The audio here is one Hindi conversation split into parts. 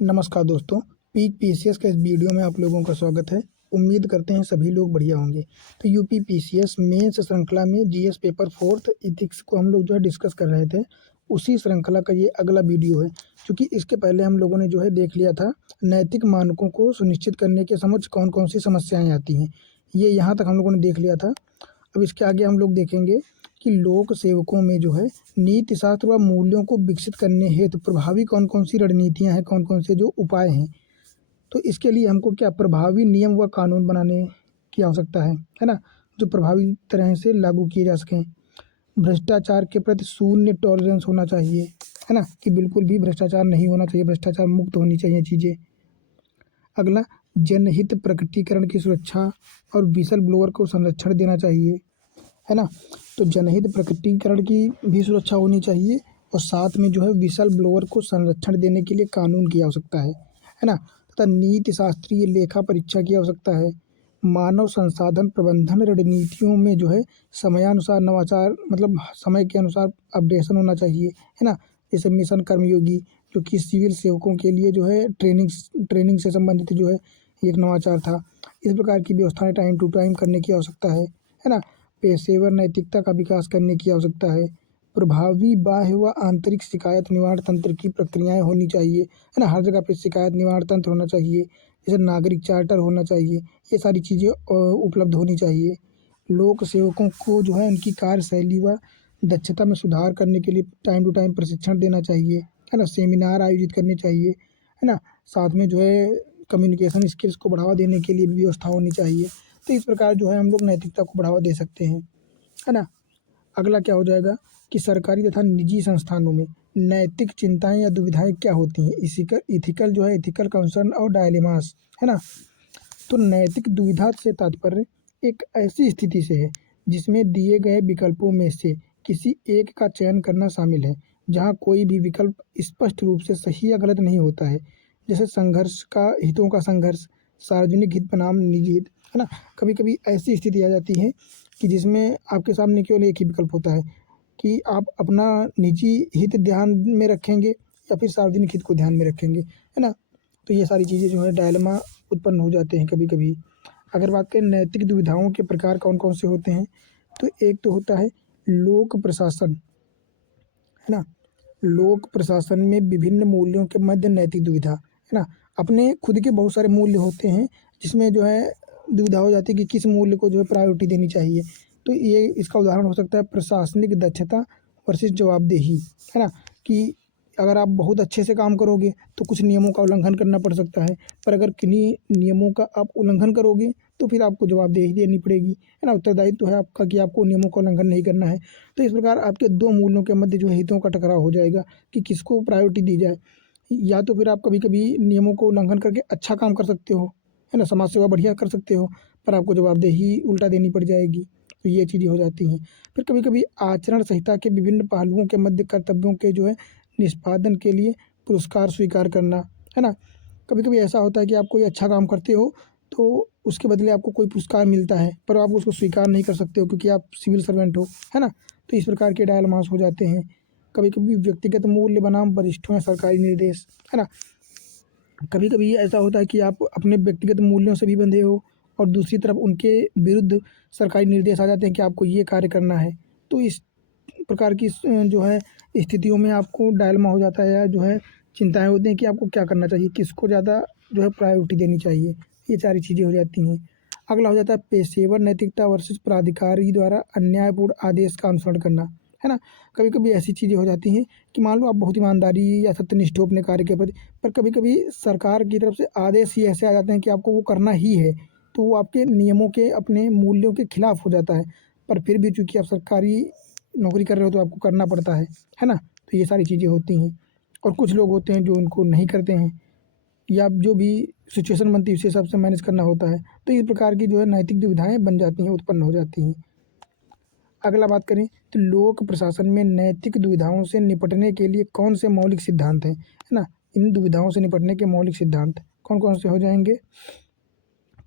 नमस्कार दोस्तों, पीक पीसीएस के इस वीडियो में आप लोगों का स्वागत है। उम्मीद करते हैं सभी लोग बढ़िया होंगे। तो यूपी पीसीएस मेंस श्रृंखला में जीएस पेपर फोर्थ इथिक्स को हम लोग डिस्कस कर रहे थे। उसी श्रृंखला का ये अगला वीडियो है, क्योंकि इसके पहले हम लोगों ने देख लिया था नैतिक मानकों को सुनिश्चित करने के समक्ष कौन कौन सी समस्याएं आती हैं। ये यहाँ तक हम लोगों ने देख लिया था। अब इसके आगे हम लोग देखेंगे कि लोक सेवकों में नीति शास्त्र व मूल्यों को विकसित करने हेतु प्रभावी कौन कौन सी रणनीतियाँ हैं, कौन कौन से उपाय हैं। तो इसके लिए हमको क्या प्रभावी नियम व कानून बनाने की आवश्यकता है ना, जो प्रभावी तरह से लागू किए जा सकें। भ्रष्टाचार के प्रति शून्य टॉलरेंस होना चाहिए, है ना, कि बिल्कुल भी भ्रष्टाचार नहीं होना चाहिए, भ्रष्टाचार मुक्त होनी चाहिए चीज़ें। अगला, जनहित प्रकटीकरण की सुरक्षा और विसल ब्लोअर को संरक्षण देना चाहिए, है ना। तो जनहित प्रकटीकरण की भी सुरक्षा होनी चाहिए और साथ में विसल ब्लोअर को संरक्षण देने के लिए कानून की आवश्यकता है ना। तथा नीति शास्त्रीय लेखा परीक्षा की आवश्यकता है। मानव संसाधन प्रबंधन रणनीतियों में समयानुसार नवाचार, मतलब समय के अनुसार अपडेशन होना चाहिए, है ना। जैसे मिशन कर्मयोगी, जो कि सिविल सेवकों के लिए ट्रेनिंग से संबंधित एक नवाचार था। इस प्रकार की व्यवस्थाएं टाइम टू टाइम करने की आवश्यकता है ना। पेशेवर नैतिकता का विकास करने की आवश्यकता है। प्रभावी बाह्य व आंतरिक शिकायत निवारण तंत्र की प्रक्रियाएं होनी चाहिए, है ना। हर जगह पे शिकायत निवारण तंत्र होना चाहिए, जैसे नागरिक चार्टर होना चाहिए। ये सारी चीज़ें उपलब्ध होनी चाहिए। लोक सेवकों को उनकी कार्यशैली व दक्षता में सुधार करने के लिए टाइम टू टाइम प्रशिक्षण देना चाहिए, है ना। सेमिनार आयोजित करने चाहिए, है ना। साथ में कम्युनिकेशन स्किल्स को बढ़ावा देने के लिए भी व्यवस्था होनी चाहिए। तो इस प्रकार हम लोग नैतिकता को बढ़ावा दे सकते हैं, है ना। अगला क्या हो जाएगा कि सरकारी तथा निजी संस्थानों में नैतिक चिंताएं या दुविधाएं क्या होती हैं। इसी का इथिकल कंसर्न और डायलेमास, है ना। तो नैतिक दुविधा से तात्पर्य एक ऐसी स्थिति से है जिसमें दिए गए विकल्पों में से किसी एक का चयन करना शामिल है, जहां कोई भी विकल्प स्पष्ट रूप से सही या गलत नहीं होता है। जैसे हितों का संघर्ष, सार्वजनिक हित बनाम निजी हित, है ना। कभी कभी ऐसी स्थिति आ जाती है कि जिसमें आपके सामने केवल एक ही विकल्प होता है कि आप अपना निजी हित ध्यान में रखेंगे या फिर सार्वजनिक हित को ध्यान में रखेंगे, है ना। तो ये सारी चीज़ें डायलेमा उत्पन्न हो जाते हैं कभी कभी। अगर बात करें नैतिक दुविधाओं के प्रकार कौन कौन से होते हैं, तो एक तो होता है लोक प्रशासन, है ना। लोक प्रशासन में विभिन्न मूल्यों के मध्य नैतिक दुविधा, है ना। अपने खुद के बहुत सारे मूल्य होते हैं जिसमें दुविधा हो जाती है कि किस मूल्य को प्रायोरिटी देनी चाहिए। तो ये इसका उदाहरण हो सकता है प्रशासनिक दक्षता वर्सेस जवाबदेही, है ना। कि अगर आप बहुत अच्छे से काम करोगे तो कुछ नियमों का उल्लंघन करना पड़ सकता है, पर अगर किन्हीं नियमों का आप उल्लंघन करोगे तो फिर आपको जवाबदेही देनी पड़ेगी, है ना। उत्तरदायित्व है आपका कि आपको नियमों का उल्लंघन नहीं करना है। तो इस प्रकार आपके दो मूल्यों के मध्य हितों का टकराव हो जाएगा कि किसको प्रायोरिटी दी जाए। या तो फिर आप कभी कभी नियमों को उल्लंघन करके अच्छा काम कर सकते हो, है ना, समाज सेवा बढ़िया कर सकते हो, पर आपको जवाबदेही उल्टा देनी पड़ जाएगी। तो ये चीज़ें हो जाती हैं। फिर कभी कभी आचरण संहिता के विभिन्न पहलुओं के मध्य कर्तव्यों के निष्पादन के लिए पुरस्कार स्वीकार करना, है ना। कभी कभी ऐसा होता है कि आप कोई अच्छा काम करते हो तो उसके बदले आपको कोई पुरस्कार मिलता है, पर आप उसको स्वीकार नहीं कर सकते हो क्योंकि आप सिविल सर्वेंट हो, है ना। तो इस प्रकार के डायलेमास हो जाते हैं। कभी कभी व्यक्तिगत मूल्य बनाम वरिष्ठों या सरकारी निर्देश, है ना। कभी कभी ऐसा होता है कि आप अपने व्यक्तिगत मूल्यों से भी बंधे हो और दूसरी तरफ उनके विरुद्ध सरकारी निर्देश आ जाते हैं कि आपको ये कार्य करना है। तो इस प्रकार की स्थितियों में आपको डायलेमा हो जाता है, या चिंताएं होती हैं कि आपको क्या करना चाहिए, किसको ज़्यादा प्रायोरिटी देनी चाहिए। ये सारी चीज़ें हो जाती हैं। अगला हो जाता है पेशेवर नैतिकता वर्सेस प्राधिकारी द्वारा अन्यायपूर्ण आदेश का अनुसरण करना, है ना। कभी कभी ऐसी चीज़ें हो जाती हैं कि मान लो आप बहुत ईमानदारी या सत्यनिष्ठ हो अपने कार्य के प्रति, पर कभी कभी सरकार की तरफ से आदेश ही ऐसे आ जाते हैं कि आपको वो करना ही है, तो वो आपके नियमों के, अपने मूल्यों के खिलाफ हो जाता है। पर फिर भी चूंकि आप सरकारी नौकरी कर रहे हो तो आपको करना पड़ता है ना। तो ये सारी चीज़ें होती हैं। और कुछ लोग होते हैं जो उनको नहीं करते हैं, या जो भी सिचुएशन बनती है उस हिसाब से मैनेज करना होता है। तो इस प्रकार की नैतिक दुविधाएं बन जाती हैं, उत्पन्न हो जाती हैं। अगला बात करें तो लोक प्रशासन में नैतिक दुविधाओं से निपटने के लिए कौन से मौलिक सिद्धांत हैं, है ना। इन दुविधाओं से निपटने के मौलिक सिद्धांत कौन कौन से हो जाएंगे।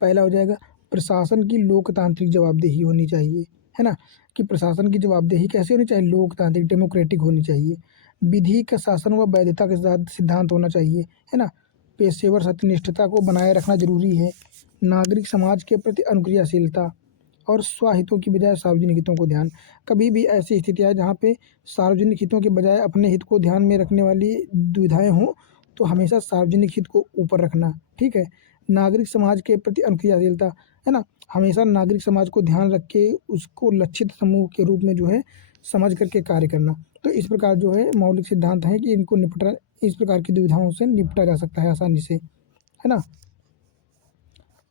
पहला हो जाएगा प्रशासन की लोकतांत्रिक जवाबदेही होनी चाहिए, है ना। कि प्रशासन की जवाबदेही कैसे होनी चाहिए, लोकतांत्रिक डेमोक्रेटिक होनी चाहिए। विधि का शासन व वैधता के साथ सिद्धांत होना चाहिए, है ना। पेशेवर सत्यनिष्ठता को बनाए रखना जरूरी है। नागरिक समाज के प्रति अनुक्रियाशीलता और स्वहितों की बजाय सार्वजनिक हितों को ध्यान। कभी भी ऐसी स्थिति आए जहाँ पे सार्वजनिक हितों के बजाय अपने हित को ध्यान में रखने वाली दुविधाएं हों, तो हमेशा सार्वजनिक हित को ऊपर रखना, ठीक है। नागरिक समाज के प्रति अनुक्रियाशीलता, है ना, हमेशा नागरिक समाज को ध्यान रख के उसको लक्षित समूह के रूप में जो है समझ करके कार्य करना। तो इस प्रकार जो है मौलिक सिद्धांत हैं कि इनको निपटा, इस प्रकार की दुविधाओं से निपटा जा सकता है आसानी से, है ना।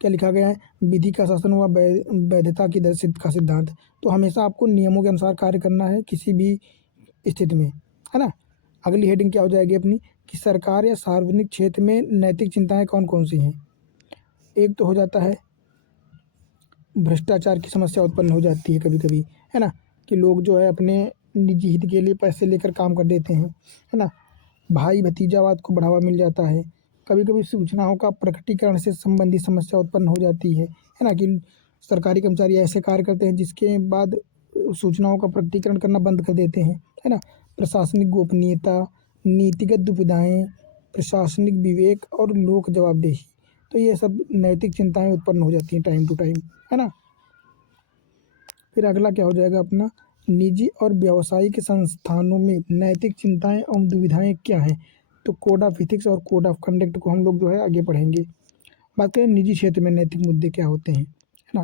क्या लिखा गया है, विधि का शासन व वैधता की का सिद्धांत। तो हमेशा आपको नियमों के अनुसार कार्य करना है किसी भी स्थिति में, है ना। अगली हेडिंग क्या हो जाएगी अपनी, कि सरकार या सार्वजनिक क्षेत्र में नैतिक चिंताएं कौन कौन सी हैं। एक तो हो जाता है भ्रष्टाचार की समस्या उत्पन्न हो जाती है कभी कभी, है ना, कि लोग जो है अपने निजी हित के लिए पैसे लेकर काम कर देते हैं, है ना। भाई भतीजावाद को बढ़ावा मिल जाता है। कभी कभी सूचनाओं का प्रकटीकरण से संबंधित समस्या उत्पन्न हो जाती है ना, कि सरकारी कर्मचारी ऐसे कार्य करते हैं जिसके बाद सूचनाओं का प्रकटीकरण करना बंद कर देते हैं, है ना। प्रशासनिक गोपनीयता, नीतिगत दुविधाएं, प्रशासनिक विवेक और लोक जवाबदेही, तो ये सब नैतिक चिंताएं उत्पन्न हो जाती हैं टाइम टू टाइम, है ना। फिर अगला क्या हो जाएगा अपना, निजी और व्यावसायिक संस्थानों में नैतिक चिंताएं और दुविधाएं क्या हैं। तो कोड ऑफ इथिक्स और कोड ऑफ कंडक्ट को हम लोग जो है आगे पढ़ेंगे। बात करें निजी क्षेत्र में नैतिक मुद्दे क्या होते हैं, है ना।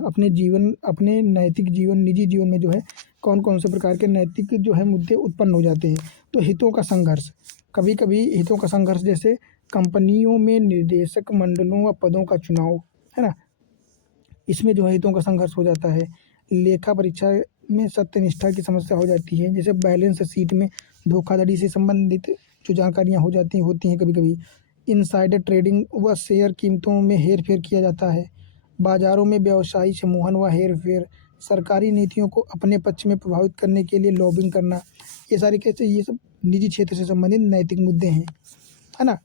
अपने नैतिक जीवन, निजी जीवन में जो है कौन कौन से प्रकार के नैतिक जो है मुद्दे उत्पन्न हो जाते हैं। तो हितों का संघर्ष, कभी कभी हितों का संघर्ष जैसे कंपनियों में निर्देशक मंडलों व पदों का चुनाव, है ना, इसमें जो है हितों का संघर्ष हो जाता है। लेखा परीक्षा में सत्यनिष्ठा की समस्या हो जाती है, जैसे बैलेंस शीट में धोखाधड़ी से संबंधित जो जानकारियाँ होती हैं कभी कभी। इनसाइडर ट्रेडिंग व शेयर कीमतों में हेर फेर किया जाता है। बाजारों में व्यवसायी सम्मोहन व हेर फेर, सरकारी नीतियों को अपने पक्ष में प्रभावित करने के लिए लॉबिंग करना, ये सब निजी क्षेत्र से संबंधित नैतिक मुद्दे हैं, है ना।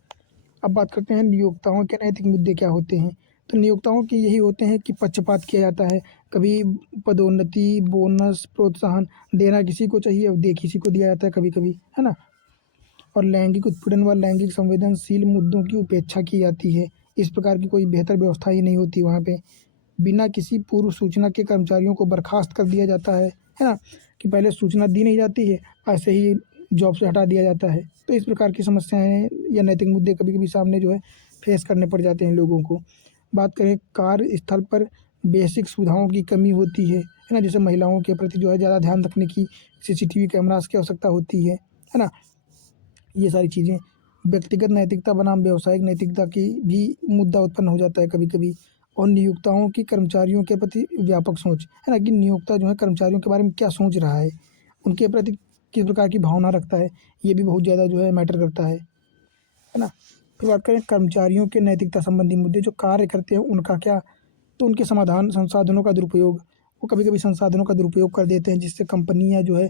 अब बात करते हैं नियोक्ताओं के नैतिक मुद्दे क्या होते हैं। तो नियोक्ताओं के यही होते हैं कि पक्षपात किया जाता है, कभी पदोन्नति, बोनस, प्रोत्साहन देना किसी को चाहिए और दे किसी को दिया जाता है कभी कभी, है ना। और लैंगिक उत्पीड़न व लैंगिक संवेदनशील मुद्दों की उपेक्षा की जाती है। इस प्रकार की कोई बेहतर व्यवस्था ही नहीं होती वहाँ पे। बिना किसी पूर्व सूचना के कर्मचारियों को बर्खास्त कर दिया जाता है ना, कि पहले सूचना दी नहीं जाती है, ऐसे ही जॉब से हटा दिया जाता है। तो इस प्रकार की समस्याएं या नैतिक मुद्दे कभी कभी सामने जो है फेस करने पड़ जाते हैं लोगों को। बात करें कार्यस्थल पर बेसिक सुविधाओं की कमी होती है ना, जैसे महिलाओं के प्रति जो है ज़्यादा ध्यान रखने की सीसीटीवी कैमरास की आवश्यकता होती है ना। ये सारी चीज़ें, व्यक्तिगत नैतिकता बनाम व्यावसायिक नैतिकता की भी मुद्दा उत्पन्न हो जाता है कभी कभी। और नियोक्ताओं की कर्मचारियों के प्रति व्यापक सोच, है ना, कि नियोक्ता जो है कर्मचारियों के बारे में क्या सोच रहा है, उनके प्रति किस प्रकार की भावना रखता है, ये भी बहुत ज़्यादा जो है मैटर करता है ना। फिर बात करें कर्मचारियों के नैतिकता संबंधी मुद्दे, जो कार्य करते हैं उनका क्या, तो उनके समाधान, संसाधनों का दुरुपयोग, वो कभी कभी संसाधनों का दुरुपयोग कर देते हैं जिससे कंपनी या जो है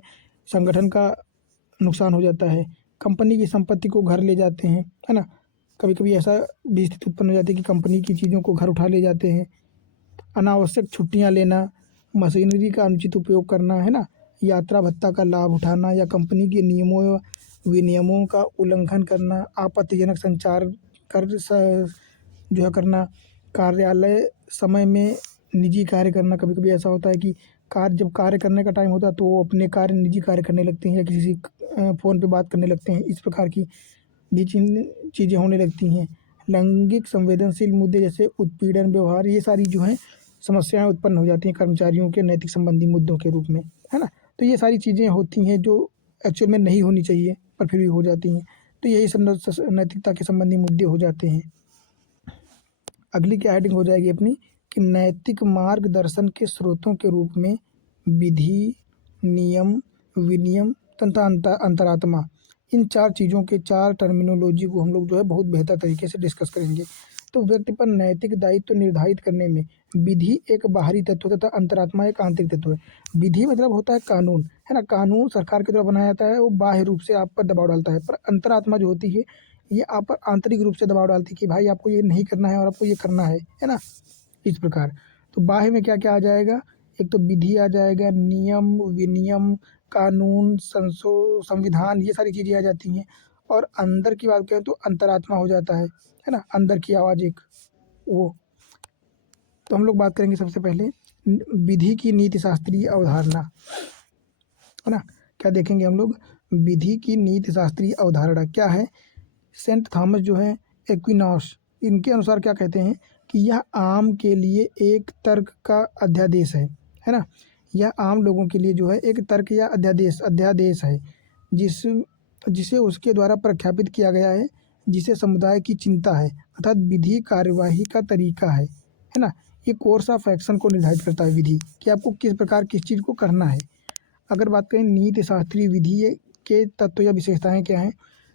संगठन का नुकसान हो जाता है। कंपनी की संपत्ति को घर ले जाते हैं, है ना। कभी कभी ऐसा भी स्थिति उत्पन्न हो जाती है कि कंपनी की चीज़ों को घर उठा ले जाते हैं। अनावश्यक छुट्टियां लेना, मशीनरी का अनुचित उपयोग करना, है ना, यात्रा भत्ता का लाभ उठाना या कंपनी के नियमों व विनियमों का उल्लंघन करना, आपत्तिजनक संचार जो है करना, कार्यालय समय में निजी कार्य करना। कभी कभी ऐसा होता है कि जब कार्य करने का टाइम होता है तो वो अपने निजी कार्य करने लगते हैं या किसी फ़ोन पे बात करने लगते हैं। इस प्रकार की भी चीज़ें होने लगती हैं। लैंगिक संवेदनशील मुद्दे जैसे उत्पीड़न व्यवहार, ये सारी जो हैं समस्याएं उत्पन्न हो जाती हैं कर्मचारियों के नैतिक संबंधी मुद्दों के रूप में, है ना। तो ये सारी चीज़ें होती हैं जो एक्चुअल में नहीं होनी चाहिए पर फिर भी हो जाती हैं। तो यही सब नैतिकता के संबंधी मुद्दे हो जाते हैं। अगली क्या हेडिंग हो जाएगी अपनी, कि नैतिक मार्गदर्शन के स्रोतों के रूप में विधि, नियम, विनियम तथा अंतरात्मा, इन चार चीज़ों के, चार टर्मिनोलॉजी को हम लोग जो है बहुत बेहतर तरीके से डिस्कस करेंगे। तो व्यक्ति पर नैतिक दायित्व निर्धारित करने में विधि एक बाहरी तत्व तथा अंतरात्मा एक आंतरिक तत्व है। विधि मतलब होता है कानून, है ना, कानून सरकार के द्वारा बनाया जाता है, वो बाह्य रूप से आप पर दबाव डालता है। पर अंतरात्मा जो होती है ये आप पर आंतरिक रूप से दबाव डालती है कि भाई आपको ये नहीं करना है और आपको ये करना है ना, इस प्रकार। तो बाह्य में क्या क्या आ जाएगा, एक तो विधि आ जाएगा, नियम, विनियम, कानून, संविधान, ये सारी चीज़ें आ जाती हैं। और अंदर की बात करें तो अंतरात्मा हो जाता है ना, अंदर की आवाज़ एक वो। तो हम लोग बात करेंगे सबसे पहले विधि की नीति शास्त्रीय अवधारणा, है ना। क्या देखेंगे हम लोग, विधि की नीति शास्त्रीय अवधारणा क्या है। सेंट थॉमस जो है एक्विनॉस, इनके अनुसार क्या कहते हैं कि यह आम के लिए एक तर्क का अध्यादेश है ना। यह आम लोगों के लिए जो है एक तर्क या अध्यादेश अध्यादेश है, जिस जिसे उसके द्वारा प्रख्यापित किया गया है, जिसे समुदाय की चिंता है, अर्थात विधि कार्यवाही का तरीका है ना। ये कोर्स ऑफ एक्शन को निर्धारित करता है विधि, कि आपको किस प्रकार किस चीज़ को करना है। अगर बात करें नीति शास्त्रीय विधि के तत्व या विशेषताएं क्या हैं,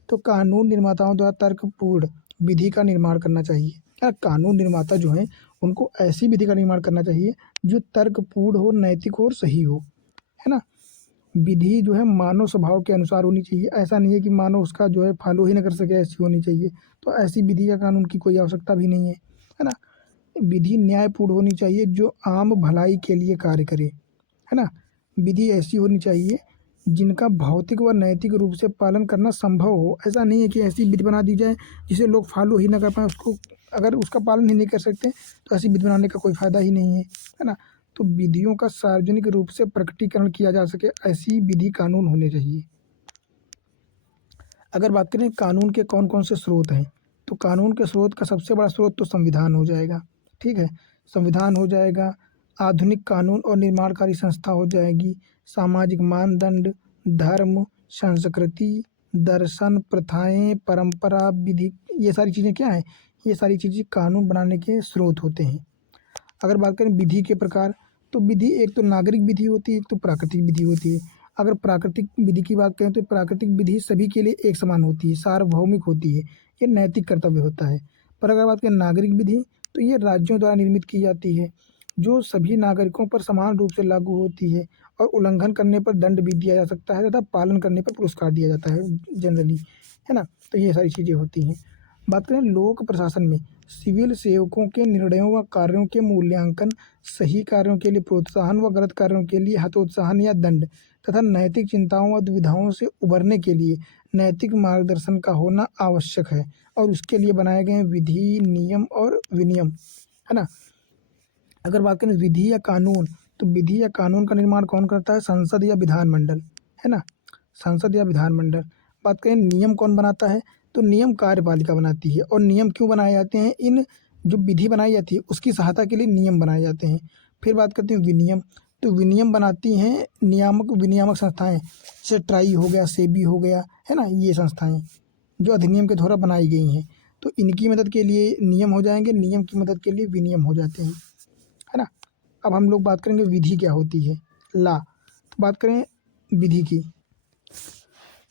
तो कानून निर्माताओं द्वारा तर्कपूर्ण विधि का निर्माण करना चाहिए। क्या कानून निर्माता जो हैं उनको ऐसी विधि का निर्माण करना चाहिए जो तर्कपूर्ण हो, नैतिक हो और सही हो, है ना। विधि जो है मानव स्वभाव के अनुसार होनी चाहिए, ऐसा नहीं है कि मानव उसका जो है फॉलो ही ना कर सके, ऐसी होनी चाहिए। तो ऐसी विधि या कानून की कोई आवश्यकता भी नहीं है ना। विधि न्यायपूर्ण होनी चाहिए जो आम भलाई के लिए कार्य करे, है ना। विधि ऐसी होनी चाहिए जिनका भौतिक व नैतिक रूप से पालन करना संभव हो। ऐसा नहीं है कि ऐसी विधि बना दी जाए जिसे लोग फॉलो ही ना कर पाएँ, उसको अगर उसका पालन ही नहीं कर सकते तो ऐसी विधि बनाने का कोई फ़ायदा ही नहीं है ना। तो विधियों का सार्वजनिक रूप से प्रकटीकरण किया जा सके, ऐसी विधि कानून होने चाहिए। अगर बात करें कानून के कौन कौन से स्रोत हैं, तो कानून के स्रोत का सबसे बड़ा स्रोत तो संविधान हो जाएगा, ठीक है। संविधान हो जाएगा, आधुनिक कानून और निर्माणकारी संस्था हो जाएगी, सामाजिक मानदंड, धर्म, संस्कृति, दर्शन, प्रथाएं, परंपरा, विधि, ये सारी चीज़ें क्या हैं, ये सारी चीज़ें कानून बनाने के स्रोत होते हैं। अगर बात करें विधि के प्रकार, तो विधि एक तो नागरिक विधि होती है, एक तो प्राकृतिक विधि होती है। अगर प्राकृतिक विधि की बात करें तो प्राकृतिक विधि सभी के लिए एक समान होती है, सार्वभौमिक होती है, ये नैतिक कर्तव्य होता है। पर अगर बात करें नागरिक विधि, तो ये राज्यों द्वारा निर्मित की जाती है, जो सभी नागरिकों पर समान रूप से लागू होती है, और उल्लंघन करने पर दंड भी दिया जा सकता है तथा पालन करने पर पुरस्कार दिया जाता है जनरली, है ना। तो ये सारी चीज़ें होती हैं। बात करें लोक प्रशासन में, सिविल सेवकों के निर्णयों व कार्यों के मूल्यांकन, सही कार्यों के लिए प्रोत्साहन व गलत कार्यों के लिए हतोत्साहन या दंड, तथा नैतिक चिंताओं व दुविधाओं से उबरने के लिए नैतिक मार्गदर्शन का होना आवश्यक है, और उसके लिए बनाए गए विधि, नियम और विनियम, है ना। अगर बात करें विधि या कानून, तो विधि या कानून का निर्माण कौन करता है, संसद या विधानमंडल, है ना, संसद या विधानमंडल। बात करें नियम कौन बनाता है, तो नियम कार्यपालिका बनाती है। और नियम क्यों बनाए जाते हैं, इन जो विधि बनाई जाती है उसकी सहायता के लिए नियम बनाए जाते हैं। फिर बात करते हैं विनियम, तो विनियम बनाती हैं नियामक विनियामक संस्थाएं, जैसे ट्राई हो गया, सेबी हो गया, है ना, ये संस्थाएं जो अधिनियम के द्वारा बनाई गई हैं। तो इनकी मदद के लिए नियम हो जाएंगे, नियम की मदद के लिए विनियम हो जाते हैं, है ना। अब हम लोग बात करेंगे विधि क्या होती है, ला। तो बात करें विधि की,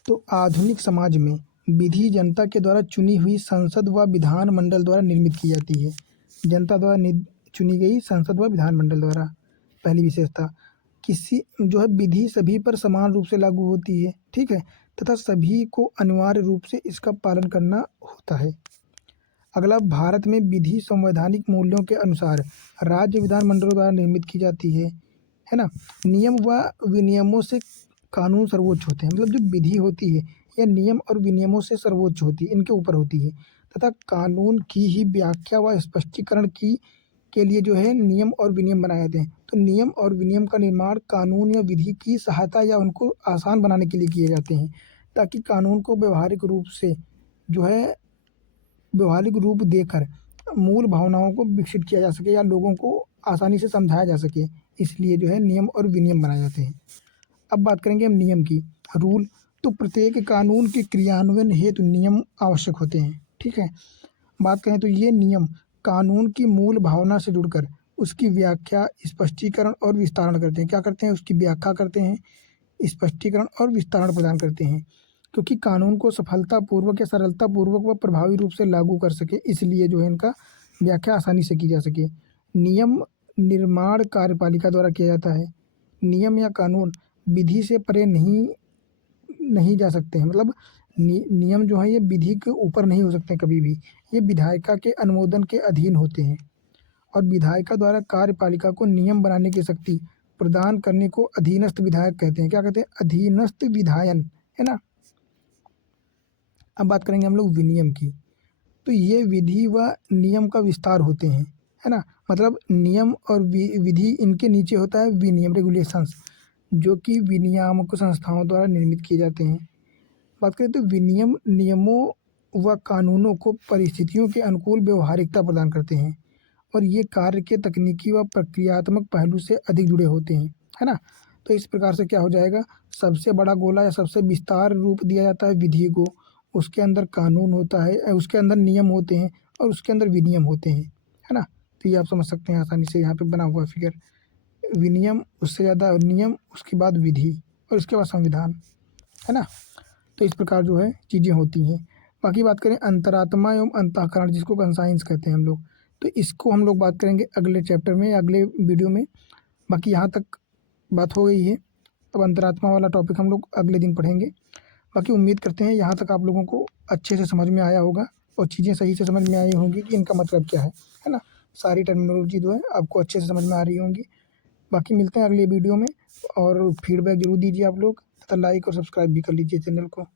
तो आधुनिक समाज में विधि जनता के द्वारा चुनी हुई संसद व विधानमंडल द्वारा निर्मित की जाती है। जनता द्वारा चुनी गई संसद व विधानमंडल द्वारा। पहली विशेषता, किसी जो है विधि सभी पर समान रूप से लागू होती है, ठीक है, तथा सभी को अनिवार्य रूप से इसका पालन करना होता है। अगला, भारत में विधि संवैधानिक मूल्यों के अनुसार राज्य विधानमंडलों द्वारा निर्मित की जाती है ना। नियम व विनियमों से कानून सर्वोच्च होते हैं, मतलब जो विधि होती है यह नियम और विनियमों से सर्वोच्च होती है, इनके ऊपर होती है, तथा कानून की ही व्याख्या व स्पष्टीकरण की के लिए जो है नियम और विनियम बनाए जाते हैं। तो नियम और विनियम का निर्माण कानून या विधि की सहायता या उनको आसान बनाने के लिए किए जाते हैं, ताकि कानून को व्यवहारिक रूप से जो है व्यवहारिक रूप देकर मूल भावनाओं को विकसित किया जा सके या लोगों को आसानी से समझाया जा सके, इसलिए जो है नियम और विनियम बनाए जाते हैं। अब बात करेंगे हम नियम की, रूल। तो प्रत्येक कानून के क्रियान्वयन हेतु नियम आवश्यक होते हैं, ठीक है। बात करें तो ये नियम कानून की मूल भावना से जुड़कर उसकी व्याख्या, स्पष्टीकरण और विस्तारण करते हैं। क्या करते हैं, उसकी व्याख्या करते हैं, स्पष्टीकरण और विस्तारण प्रदान करते हैं, क्योंकि कानून को सफलतापूर्वक या सरलतापूर्वक व प्रभावी रूप से लागू कर सके, इसलिए जो है इनका व्याख्या आसानी से की जा सके। नियम निर्माण कार्यपालिका द्वारा किया जाता है। नियम या कानून विधि से परे नहीं नहीं जा सकते हैं, मतलब नियम जो है ये विधि के ऊपर नहीं हो सकते कभी भी, ये विधायिका के अनुमोदन के अधीन होते हैं, और विधायिका द्वारा कार्यपालिका को नियम बनाने की शक्ति प्रदान करने को अधीनस्थ विधायक कहते हैं। क्या कहते हैं, अधीनस्थ विधायन, है ना। अब बात करेंगे हम लोग विनियम की। तो ये विधि व नियम का विस्तार होते हैं, है ना। मतलब नियम और विधि, इनके नीचे होता है विनियम, रेगुलेशंस, जो कि विनियामक संस्थाओं द्वारा निर्मित किए जाते हैं। बात करें तो विनियम नियमों व कानूनों को परिस्थितियों के अनुकूल व्यवहारिकता प्रदान करते हैं और ये कार्य के तकनीकी व प्रक्रियात्मक पहलू से अधिक जुड़े होते हैं, है ना। तो इस प्रकार से क्या हो जाएगा, सबसे बड़ा गोला या सबसे विस्तार रूप दिया जाता है विधि को, उसके अंदर कानून होता है, उसके अंदर नियम होते हैं और उसके अंदर विनियम होते हैं, है ना। तो ये आप समझ सकते हैं आसानी से, यहाँ पे बना हुआ फिगर, विनियम उससे ज़्यादा नियम, उसके बाद विधि और उसके बाद संविधान, है ना। तो इस प्रकार जो है चीज़ें होती हैं। बाकी बात करें अंतरात्मा एवं अंतःकरण, जिसको कंसाइंस कहते हैं हम लोग, तो इसको हम लोग बात करेंगे अगले चैप्टर में, अगले वीडियो में। बाकी यहाँ तक बात हो गई है। अब अंतरात्मा वाला टॉपिक हम लोग अगले दिन पढ़ेंगे। बाकी उम्मीद करते हैं यहाँ तक आप लोगों को अच्छे से समझ में आया होगा और चीज़ें सही से समझ में आई होंगी कि इनका मतलब क्या है ना। सारी टर्मिनोलॉजी जो है आपको अच्छे से समझ में आ रही होंगी। बाकी मिलते हैं अगले वीडियो में और फीडबैक ज़रूर दीजिए आप लोग, तथा लाइक और सब्सक्राइब भी कर लीजिए चैनल को।